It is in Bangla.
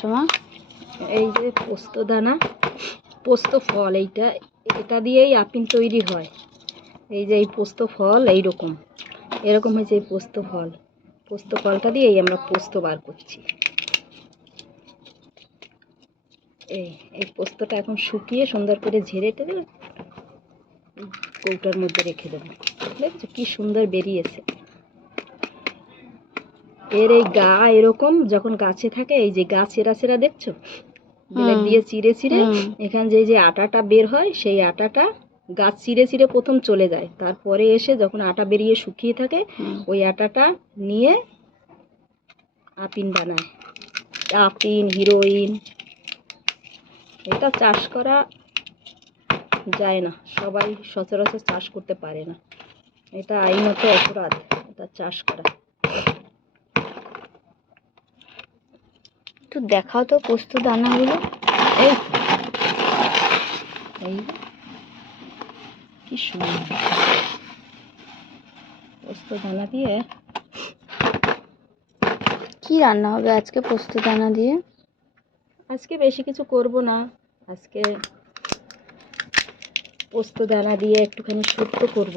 করছো মা? এই যে পোস্ত দানা, পোস্ত ফল, এটা দিয়েই আপিন তৈরি হয়। এই যে এই পোস্ত ফল এরকম হয়েছে এই পোস্ত ফলটা দিয়েই আমরা পোস্ত বার করছি। এই পোস্তটা এখন শুকিয়ে সুন্দর করে ঝেড়ে টেরে কৌটার মধ্যে রেখে দেবো। দেখছো কি সুন্দর বেরিয়েছে। এর এই গা এরকম যখন গাছে থাকে, এই যে গা ছেঁড়া দেখছো, ব্লেড দিয়ে চিড়ে এখান যে আটাটা বের হয়, সেই আটাটা গাছ চিড়ে প্রথম চলে যায়, তারপরে এসে যখন আটা বেরিয়ে শুকিয়ে থাকে ওই আটাটা নিয়ে আপিন বানায়। আপিন, হিরোইন, এটা চাষ করা যায় না, সবাই সচরাচর চাষ করতে পারে না, এটা আইনত অপরাধ এটা চাষ করা। একটু দেখাও তো পোস্ত দানাগুলো। এই কি সুন্দর পোস্ত দানা দিয়ে। কি রান্না হবে আজকে পোস্ত দানা দিয়ে? আজকে বেশি কিছু করব না, আজকে পোস্ত দানা দিয়ে একটুখানি শুক্তো করব।